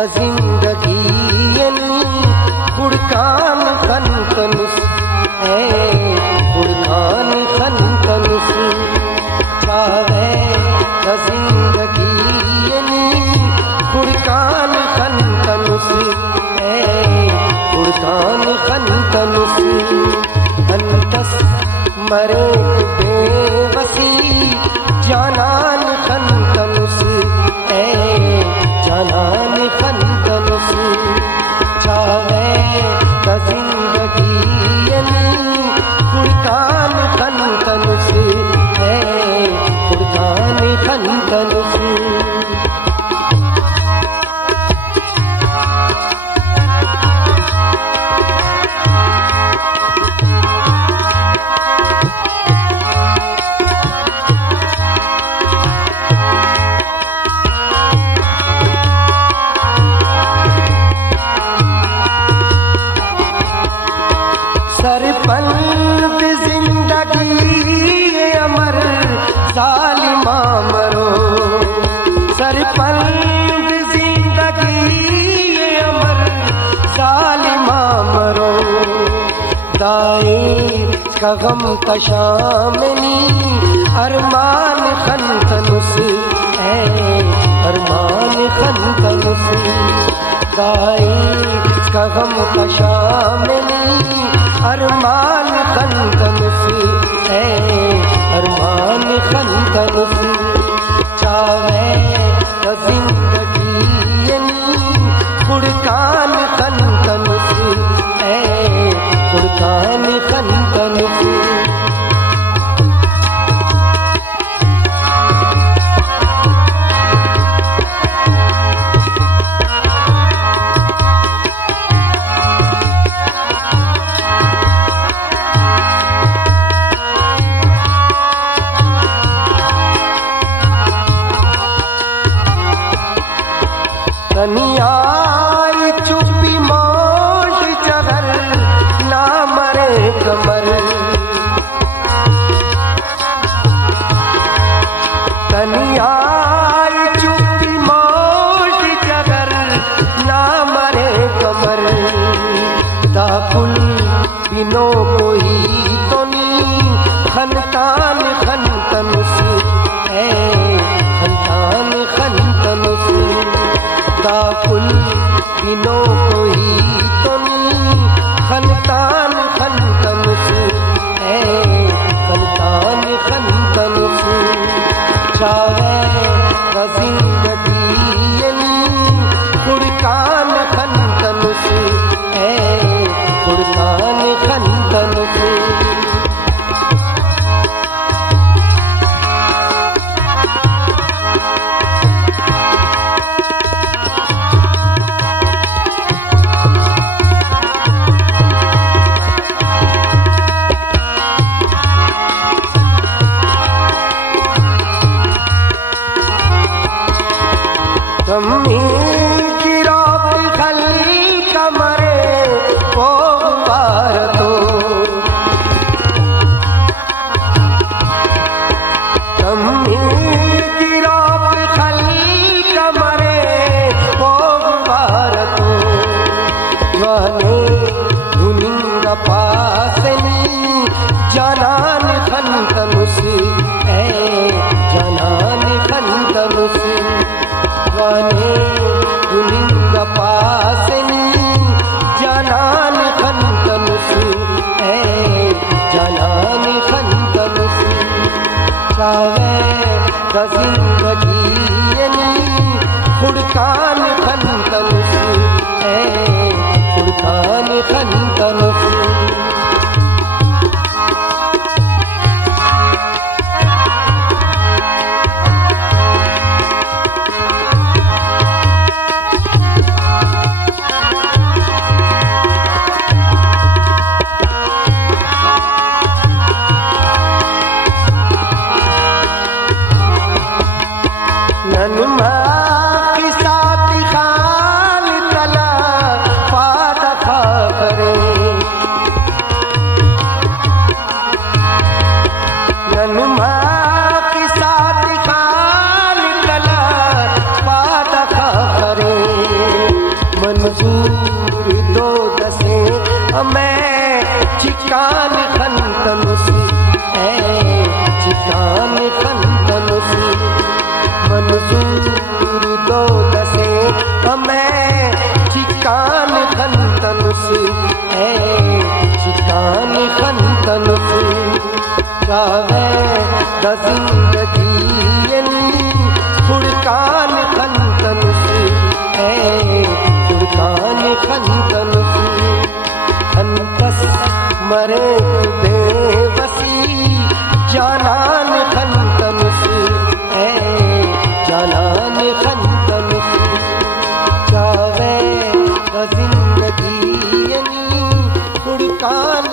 जिंदगी कुड़कान खन तनुस कुड़कान खन तनुस चाहे जिंदगी कुड़कान खन तनुस कुड़कान खन तनुस अंतस मरे बेबसी जानान खन तनुस जानान खन तनुस चाहे जिंदगी कुड़कान खन तनुस कुड़कान खन तनुस सरपंच जिंदगी अमर जालिमा मरो सरपंच जिंदगी अमर जालिमा मरो दाए कगम कशामनी अरमान खन तनुस अरमान खन तनुस दाए कगम कशामनी अरमान खन तनुस अरमान खन तनुस चाहे जिंदगी कुड़कान खन तनुस कुड़कान खन तनुस तनियाई चुप्पी मोश चगर ना मरे कमर तनियाई चुप्पी मोश चगर ना मरे कमर दाकुल बिनो कोई तो नी खनतान खन तनुस खनतान खन तनुस दाकुल बिनो कोई तो नी खनतान खन तनुस खनतान खन तनुस चाहे जिंदगी कुड़कान खन तनुस कुड़कान खन तनुस की रात खल कमरे को पार तो की रात खल कमरे को पार तो जाने धुनिंदा पासनी जानान खन तनुस जानान खन तनुस वाने दुनिंग पासनी जानान खन तनुस जानान खन तनुस चाहे जिंदगी कुड़कान खन तनुस कुड़कान खन तनुस ननमा की साथ खाल तला पाद खा करे चिकान खंतनुसी ऐ चिकान खंतनुसी मंजूर दो दसे हमें चिकान खंतनुसी ऐ चिकान खंतनुसी गावे द जिंदगी फुड़कान खंतनुसी ऐ फुड़कान खंतनुसी अंतस मरे बेबसी जानान खंतनुसी ऐ जानान खंतनुसी जावे द जिंदगी फुड़कान